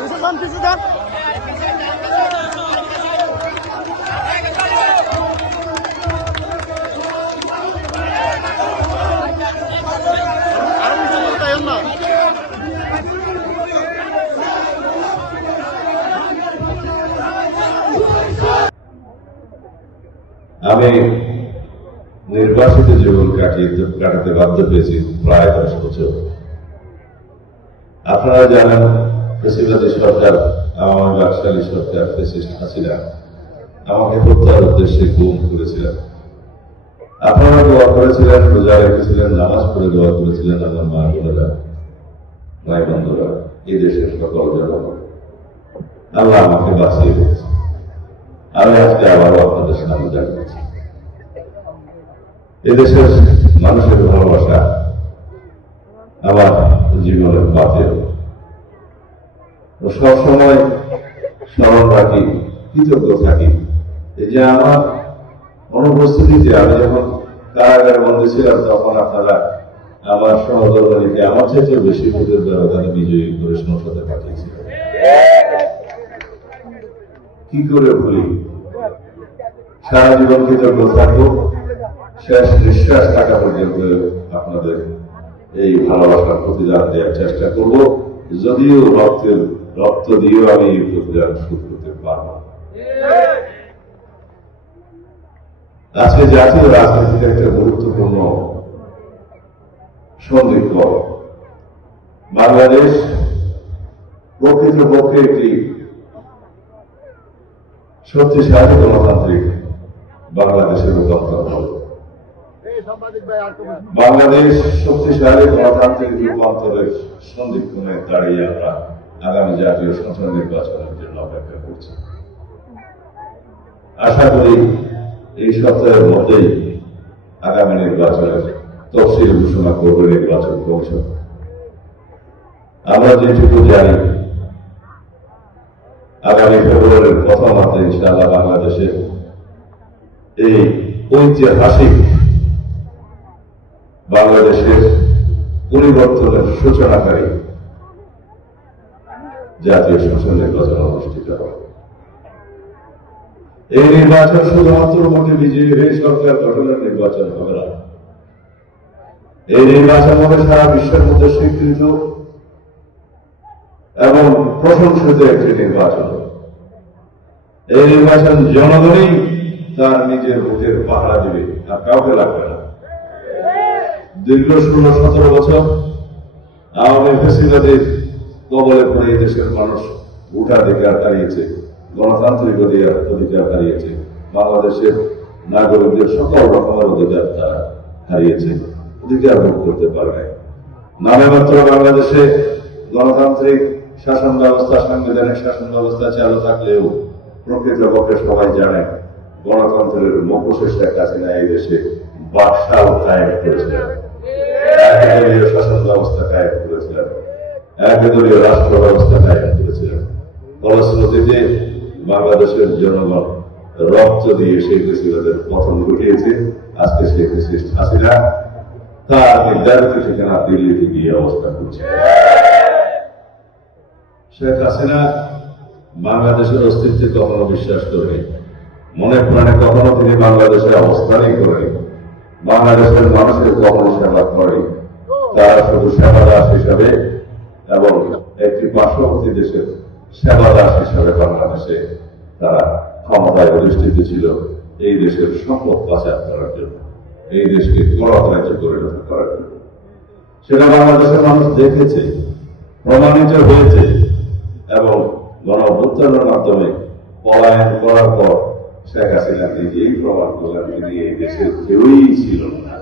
মুসলমান কিছু দেন আরও মুসলমান তাই না আমি নির্বাচিত জীবন কাটিয়ে কাটাতে বাধ্য হয়েছি প্রায় দশ বছর। আপনারা জানেন ফেসিবাদী সরকার আমার ব্যবসায়ী সরকার ফেসিস্ট হাসিনা আমাকে হত্যার উদ্দেশ্যে গুম করেছিলেন। আপনারা দোয়া করেছিলেন, রোজা রেখেছিলেন, নামাজ পড়ে দোয়া করেছিলেন আমার মা বোনেরা, ভাই বন্ধুরা, এই দেশের সকল জনগণ। আল্লাহ আমাকে বাঁচিয়ে দিয়েছে। আমি আজকে আবারও আপনাদের সামনে দাঁড়িয়েছি এদেশের মানুষের ভালোবাসা আমার জীবনের পাথে সবসময় স্মরণ রাখি, কৃতজ্ঞ থাকি। এই যে আমার অনুপস্থিতিতে আমি যখন কারাগারে বন্দী ছিলাম, তখন আপনারা আমার সহদর্মীকে আমার চাইতে বেশি ভোটের ব্যবধানে বিজয়ী করে সংসদে পাঠিয়েছিলেন। কি করে ভুলি? সারা জীবন কৃতজ্ঞ থাকব। শেষ নিঃশ্বাস থাকা পর্যন্ত আপনাদের এই ভালোবাসার প্রতিদান দেওয়ার চেষ্টা করব যদিও রক্তের, রক্ত দিয়েও আমি এই প্রতিদান শোধ করতে পারব। আজকে জাতীয় রাজনীতিতে একটা গুরুত্বপূর্ণ সন্দিগ্ধ বাংলাদেশ প্রকৃতপক্ষে একটি শক্তিশালী গণতান্ত্রিক বাংলাদেশ শক্তিশালী গণতান্ত্রিক রূপান্তরের সন্ধিক্ষণে দাঁড়িয়ে আমরা আগামী জাতীয় সংসদ নির্বাচনের জন্য অপেক্ষা করছি। আশা করি এই সপ্তাহের মধ্যেই আগামী নির্বাচনের তফসিল ঘোষণা করবে নির্বাচন কমিশন। আমরা যেটুকু জানি, আগামী ফেব্রুয়ারির প্রথম হাতে ইনশাআল্লাহ বাংলাদেশের এই ঐতিহাসিক বাংলাদেশের পরিবর্তনের সূচনাকারী জাতীয় সংসদ নির্বাচন অনুষ্ঠিত হবে। এই নির্বাচন শুধুমাত্র মোটে বিজয়ী হয়ে সরকার গঠনের নির্বাচন হবে না। এই নির্বাচন হবে সারা বিশ্বের মধ্যে স্বীকৃত এবং প্রশংসিত একটি নির্বাচন। এই নির্বাচন জনগণই তার নিজের ভোটের পাহারা দেবে, আর কাউকে লাগবে না। দীর্ঘ ষোলো সতেরো বছর আওয়ামী ফেসিবাদের কবলে পড়ে এই দেশের মানুষ ভোটাধিকার হারিয়েছে, গণতান্ত্রিক অধিকার হারিয়েছে। বাংলাদেশের নাগরিকদের সকল রকমের অধিকার তারা হারিয়েছে। অধিকার ভোগ করতে নামে মাত্র বাংলাদেশে গণতান্ত্রিক শাসন ব্যবস্থা, সাংবিধানিক শাসন ব্যবস্থা চালু থাকলেও প্রকৃতপক্ষে সবাই জানে গণতন্ত্রের মুখোশের শেখ এই দেশে করেছিলেন। একদলীয় রাষ্ট্র ব্যবস্থা কায়েম করেছিলেন ফলশ্রুতিতে বাংলাদেশের জনগণ রক্ত দিয়ে সেই ফেসিবাদের পতন ঘটিয়েছে, আজকে সেই ফেসিস্ট হাসিনা, তার নির্ধারিত ঠিকানা দিল্লিতে গিয়ে অবস্থান করছে। শেখ হাসিনা বাংলাদেশের অস্তিত্বে কখনো বিশ্বাস করেনি। মনে প্রাণে কখনো তিনি বাংলাদেশে অবস্থানই করেনি। বাংলাদেশের মানুষের কখনো সেবা করেনি। তারা শুধু সেবা দাস হিসাবে এবং একটি পার্শ্ববর্তী দেশের সেবা দাস হিসাবে বাংলাদেশে তারা ক্ষমতায় অধিষ্ঠিত ছিল, এই দেশের সম্পদ পাচার করার জন্য, এই দেশকে গণতন্ত্র পরিণত করার জন্য। সেটা বাংলাদেশের মানুষ দেখেছে, প্রমাণিত হয়েছে এবং গণ মাধ্যমে পলায়ন করার পর শেখ হাসিনা নিজেই প্রমাণ করলেন তিনি এই দেশের কেউই ছিল না।